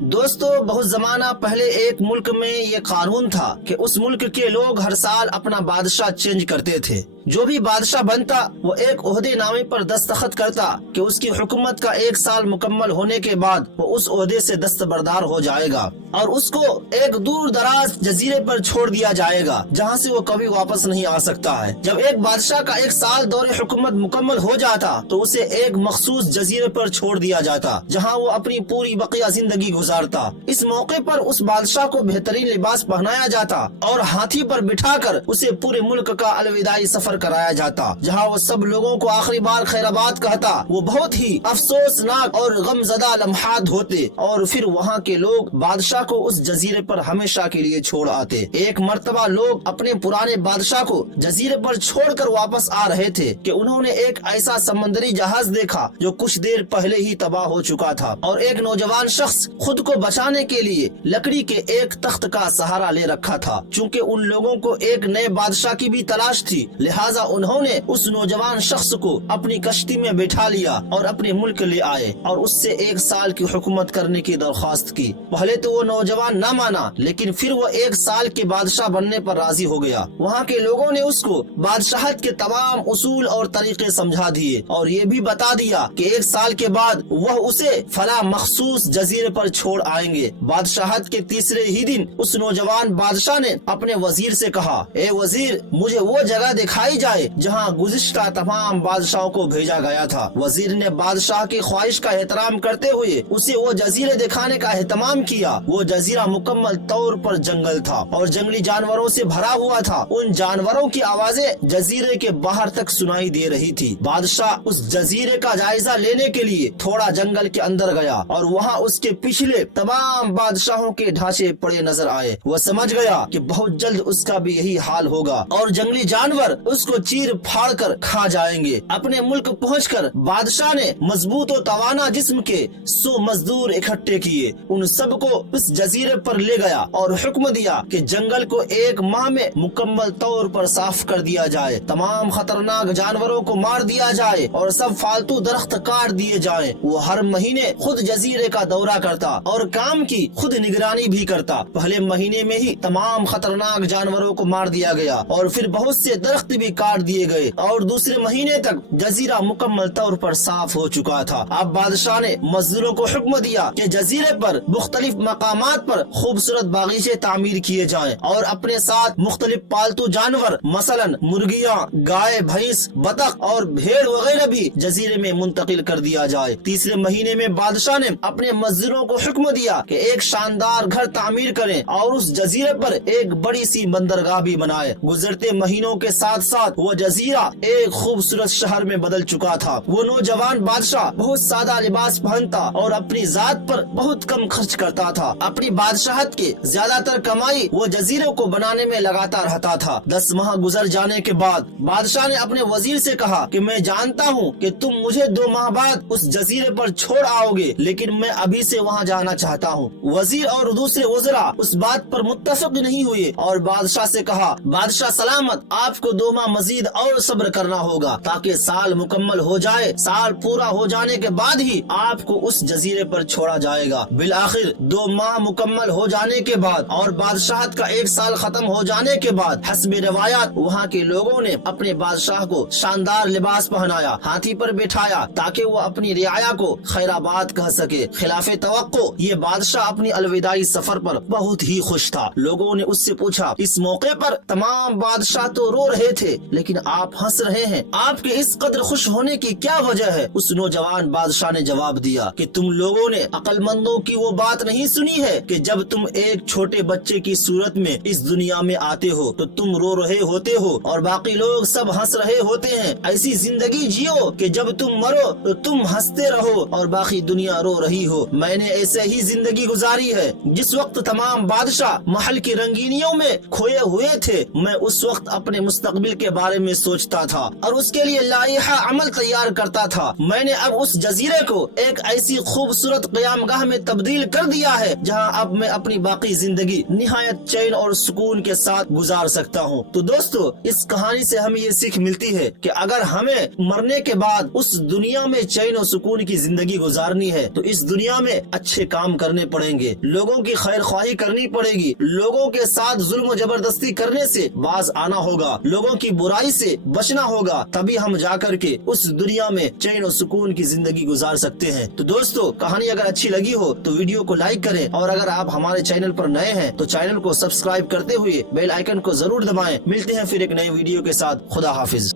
दोस्तों, बहुत जमाना पहले एक मुल्क में ये कानून था कि उस मुल्क के लोग हर साल अपना बादशाह चेंज करते थे। जो भी बादशाह बनता वो एक ओहदेनामे पर दस्तखत करता कि उसकी हुकूमत का एक साल मुकम्मल होने के बाद वो उस ओहदे से दस्तबरदार हो जाएगा और उसको एक दूर दराज जजीरे पर छोड़ दिया जाएगा जहाँ से वो कभी वापस नहीं आ सकता है। जब एक बादशाह का एक साल दौरे हुकूमत मुकम्मल हो जाता तो उसे एक मखसूस जजीरे पर छोड़ दिया जाता जहाँ वो अपनी पूरी बकिया जिंदगी गुजारता। इस मौके पर उस बादशाह को बेहतरीन लिबास पहनाया जाता और हाथी पर बिठाकर उसे पूरे मुल्क का अलविदाई सफर कराया जाता, जहाँ वो सब लोगों को आखिरी बार खैराबाद कहता। वो बहुत ही अफसोसनाक और गमजदा लम्हात होते और फिर वहाँ के लोग बादशाह को उस जजीरे पर हमेशा के लिए छोड़ आते। एक मर्तबा लोग अपने पुराने बादशाह को जजीरे पर छोड़कर वापस आ रहे थे कि उन्होंने एक ऐसा समंदरी जहाज देखा जो कुछ देर पहले ही तबाह हो चुका था और एक नौजवान शख्स खुद को बचाने के लिए लकड़ी के एक तख्त का सहारा ले रखा था। चूँकि उन लोगों को एक नए बादशाह की भी तलाश थी, लिहाजा उन्होंने उस नौजवान शख्स को अपनी कश्ती में बिठा लिया और अपने मुल्क ले आए और उससे एक साल की हुकूमत करने की दरख्वास्त की। पहले तो वो नौजवान न माना, लेकिन फिर वो एक साल के बादशाह बनने पर राजी हो गया। वहाँ के लोगों ने उसको बादशाहत के तमाम उसूल और तरीके समझा दिए और ये भी बता दिया कि एक साल के बाद वह उसे फला मखसूस जजीरे पर छोड़ आएंगे। बादशाहत के तीसरे ही दिन उस नौजवान बादशाह ने अपने वजीर से कहा, ए वजीर, मुझे वो जगह दिखाई जाए जहाँ गुज़िश्ता तमाम बादशाहों को भेजा गया था। वजीर ने बादशाह की ख्वाहिश का एहतराम करते हुए उसे वो जजीरे दिखाने का एहतमाम किया। वो जजीरा मुकम्मल तौर पर जंगल था और जंगली जानवरों से भरा हुआ था। उन जानवरों की आवाजें जजीरे के बाहर तक सुनाई दे रही थी। बादशाह उस जजीरे का जायजा लेने के लिए थोड़ा जंगल के अंदर गया और वहाँ उसके पिछले तमाम बादशाहों के ढांचे पड़े नजर आए। वो समझ गया कि बहुत जल्द उसका भी यही हाल होगा और जंगली जानवर उसको चीर फाड़ कर खा जाएंगे। अपने मुल्क पहुंचकर बादशाह ने मजबूत और तवाना जिस्म के 100 मजदूर इकट्ठे किए। उन सब को उस जजीरे पर ले गया और हुक्म दिया कि जंगल को एक माह में मुकम्मल तौर पर साफ कर दिया जाए, तमाम खतरनाक जानवरों को मार दिया जाए और सब फालतू दरख्त काट दिए जाए। वो हर महीने खुद जजीरे का दौरा करता और काम की खुद निगरानी भी करता। पहले महीने में ही तमाम खतरनाक जानवरों को मार दिया गया और फिर बहुत से दरख्त भी काट दिए गए और दूसरे महीने तक जजीरा मुकम्मल तौर पर साफ हो चुका था। अब बादशाह ने मजदूरों को हुक्म दिया कि जजीरे पर मुख्तलिफ मकामात पर खूबसूरत बागीचे तामीर किए जाएं और अपने साथ मुख्तलिफ पालतू जानवर मसलन मुर्गियाँ, गाय, भैंस, बतख और भेड़ वगैरह भी जजीरे में मुंतकिल कर दिया जाए। तीसरे महीने में बादशाह ने अपने मजदूरों को हुक्म दिया कि एक शानदार घर तामीर करें और उस जजीरे पर एक बड़ी सी बंदरगाह भी बनाए। गुजरते महीनों के साथ साथ वो जजीरा एक खूबसूरत शहर में बदल चुका था। वो नौजवान बादशाह बहुत सादा लिबास पहनता और अपनी जात पर बहुत कम खर्च करता था। अपनी बादशाहत के ज्यादातर कमाई वो जजीरे को बनाने में लगाता रहता था। 10 माह गुजर जाने के बाद बादशाह ने अपने वजीर से कहा कि मैं जानता हूँ कि तुम मुझे 2 माह बाद उस जजीरे पर छोड़ आओगे, लेकिन मैं अभी से वहाँ जाना चाहता हूँ। वजीर और दूसरे वज़रा उस बात पर मुत्तफिक नहीं हुए और बादशाह से कहा, बादशाह सलामत, आपको 2 माह मजीद और सब्र करना होगा ताकि साल मुकम्मल हो जाए। साल पूरा हो जाने के बाद ही आपको उस जजीरे पर छोड़ा जाएगा। बिलाखिर 2 माह मुकम्मल हो जाने के बाद और बादशाहत का 1 साल खत्म हो जाने के बाद हस्बे रिवायात वहाँ के लोगों ने अपने बादशाह को शानदार लिबास पहनाया, हाथी पर बिठाया ताकि वो अपनी रियाया को खैराबाद कह सके। खिलाफे तवक्को ये बादशाह अपनी अलविदाई सफर पर बहुत ही खुश था। लोगों ने उससे पूछा, इस मौके पर तमाम बादशाह तो रो रहे थे लेकिन आप हंस रहे हैं, आपके इस कदर खुश होने की क्या वजह है? उस नौजवान बादशाह ने जवाब दिया कि तुम लोगों ने अक्लमंदों की वो बात नहीं सुनी है कि जब तुम एक छोटे बच्चे की सूरत में इस दुनिया में आते हो तो तुम रो रहे होते हो और बाकी लोग सब हंस रहे होते हैं। ऐसी जिंदगी जियो कि जब तुम मरो तो तुम हंसते रहो और बाकी दुनिया रो रही हो। मैंने ऐसे ही जिंदगी गुजारी है। जिस वक्त तमाम बादशाह महल की रंगीनियों में खोए हुए थे, मैं उस वक्त अपने मुस्तकबिल के बारे में सोचता था और उसके लिए लाइहा अमल तैयार करता था। मैंने अब उस जजीरे को एक ऐसी खूबसूरत क़यामगाह में तब्दील कर दिया है जहां अब मैं अपनी बाकी जिंदगी निहायत चैन और सुकून के साथ गुजार सकता हूं। तो दोस्तों, इस कहानी से हमें ये सीख मिलती है कि अगर हमें मरने के बाद उस दुनिया में चैन और सुकून की जिंदगी गुजारनी है तो इस दुनिया में अच्छे काम करने पड़ेंगे, लोगों की खैर ख्वाही करनी पड़ेगी, लोगों के साथ जुल्म जबरदस्ती करने से बाज आना होगा, लोगों की बुराई से बचना होगा, तभी हम जाकर के उस दुनिया में चैन और सुकून की जिंदगी गुजार सकते हैं। तो दोस्तों, कहानी अगर अच्छी लगी हो तो वीडियो को लाइक करें और अगर आप हमारे चैनल पर नए हैं तो चैनल को सब्सक्राइब करते हुए बेल आइकन को जरूर दबाएं। मिलते हैं फिर एक नए वीडियो के साथ। खुदा हाफिज।